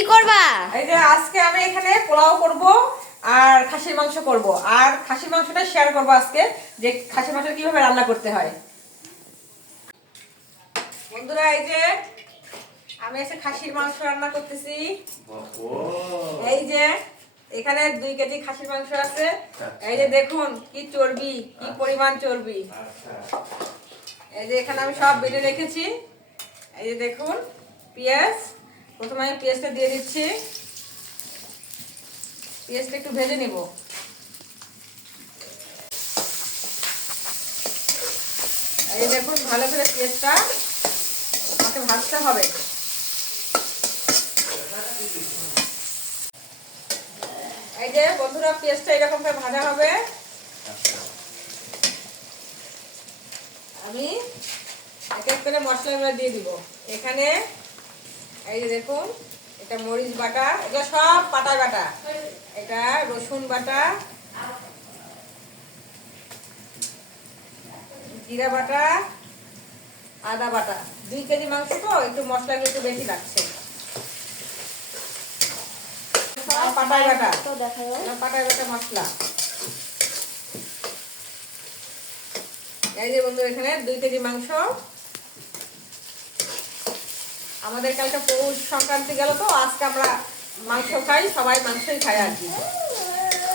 কি করবা? এই যে আজকে আমি এখানে পোলাও করব আর খাসির মাংস করব। আর খাসির মাংসটা শেয়ার করব আজকে যে খাসির মাংস কীভাবে রান্না করতে হয়। বন্ধুরা এই যে আমি এসে খাসির মাংস রান্না করতেছি। এই যে এখানে দুই কেজি খাসির মাংস আছে। এই যে দেখুন কি চর্বি কি পরিমাণ চর্বি। এই যে এখানে আমি সব বেটে রেখেছি। এই যে দেখুন পেঁয়াজ প্রথমে আমি পেঁয়াজটা দিয়ে দিচ্ছি। পেঁয়াজটা একটু ভেজে নিব। এই দেখুন, ভালো করে পেঁয়াজটা আমাকে ভাজতে হবে। এই যে বন্ধুরা পেঁয়াজটা এরকম করে ভাজা হবে। আমি এক এক করে মশলাগুলো দিয়ে দিব। এখানে এই যে দেখুন, এটা মরিচ বাটা, এটা সব পাতা বাটা। এটা রসুন বাটা, জিরা বাটা, আদা বাটা। দুই কেজি মাংস তো, একটু মশলাগুলো একটু বেশি লাগছে। পাতায় বাটা। পাটায় বাটা মশলা। এই যে বন্ধু এখানে দুই কেজি মাংস। আমাদের কালকে পৌষ সংক্রান্তি গেল তো, আজকে আমরা মাংস খাই, সবাই মাংসই খাই আর কি।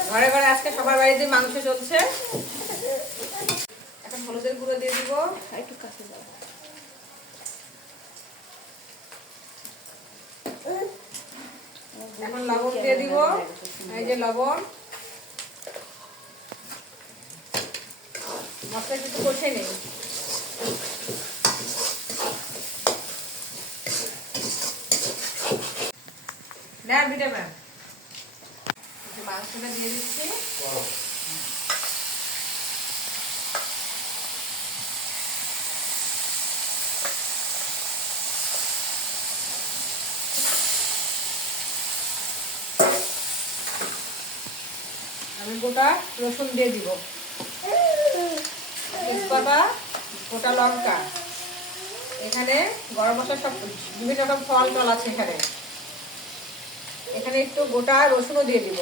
ঘরে ঘরে আজকে সবার বাড়িতে মাংস চলছে। এখন হলুদের গুঁড়ো দিয়ে দিব। একটু কাছে এখন লবণ দিয়ে দিব। এই যে লবণ। মশলা কিছু কষে নেই। না দিতে ম্যাম। মাংসটা দিয়ে দিচ্ছি। আমি গোটা রসুন দিয়ে দিব। তেজপাতা গোটা লঙ্কা। এখানে গরম মশলা সব বিভিন্ন রকম ফল টল আছে এখানে। এখানে একটু গোটা রসুনও দিয়ে দিব।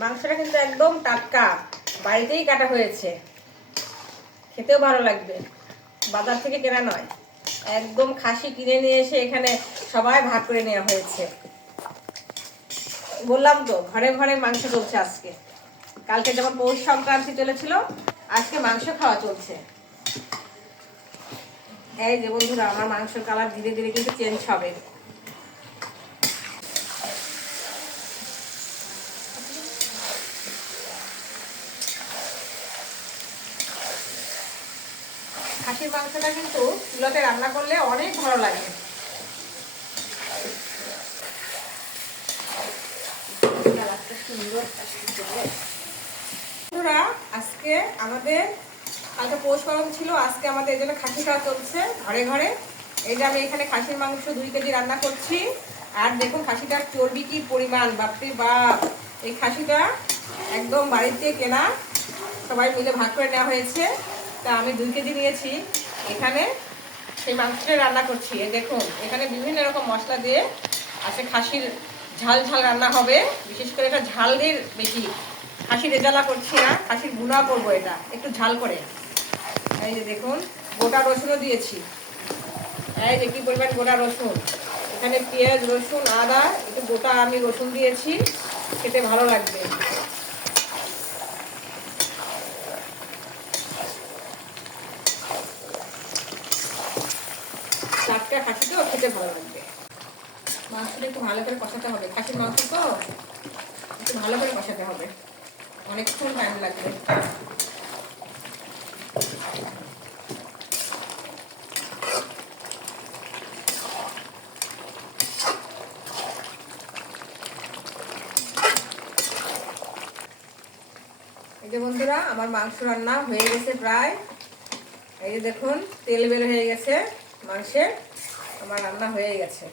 মাংসটা কিন্তু একদম টাটকা, বাড়িতেই কাটা হয়েছে। খেতেও ভালো লাগবে। বাজার থেকে কেনা নয়। একদম খাসি কিনে নিয়ে এসে এখানে সবাই ভাগ করে নেওয়া হয়েছে। বললাম তো, ঘরে ঘরে মাংস চলছে আজকে। কালকে যেমন পৌষ সংক্রান্তি চলেছিল, আজকে মাংস খাওয়া চলছে। এই যে বন্ধুরা, আমার মাংসের কালার ধীরে ধীরে কিন্তু চেঞ্জ হবে। খাসির মাংসটা কিন্তু চুলাতে রান্না করলে অনেক ভালো লাগে বন্ধুরা আজকে আমাদের কালকে পৌষ ছিল, আজকে আমাদের এই খাসি খাওয়া চলছে ঘরে ঘরে। এই যে আমি এখানে খাসির মাংস দুই কেজি রান্না করছি। আর দেখুন খাসিটার চর্বি কি পরিমাণ, বাপরে বাপ! এই খাসিটা একদম বাড়িতে কেনা, সবাই মিলে ভাগ করে নেওয়া হয়েছে। তা আমি দুই কেজি নিয়েছি। এখানে সেই মাংসটা রান্না করছি। দেখুন, এখানে বিভিন্ন রকম মশলা দিয়ে আছে খাসির ঝাল ঝাল রান্না হবে। বিশেষ করে এটা ঝালের বেশি খাসি রেজালা করছি না, খাসির গুণা করব এটা। একটু ঝাল করে। এই যে দেখুন, গোটা রসুনও দিয়েছি। এই যে কি পরিমাণ গোটা রসুন। এখানে পেঁয়াজ, রসুন, আদা, একটু গোটা আমি রসুন দিয়েছি। খেতে ভালো লাগবে। চারটা খাসি তো খেতে ভালো লাগবে। মাংসটা একটু ভালো করে কষাতে হবে। খাসির মাংস তো একটু ভালো করে কষাতে হবে। অনেকক্ষণ টাইম লাগবে। যে বন্ধুরা, আমার মাংস রান্না হয়ে গেছে প্রায়। এই যে দেখুন, তেল বের হয়ে গেছে মাংসের, আমার রান্না হয়ে গেছে।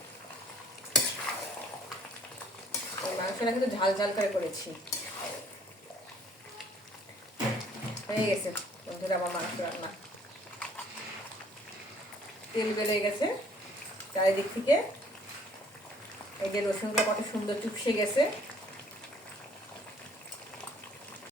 মাংসটা কিন্তু ঝাল ঝাল করে করেছি। হয়ে গেছে। বন্ধুরা, আমার মাংস রান্না। তেল বেড়ে গেছে। চারিদিক থেকে এই যে রসুনটা কত সুন্দর চুপসে গেছে।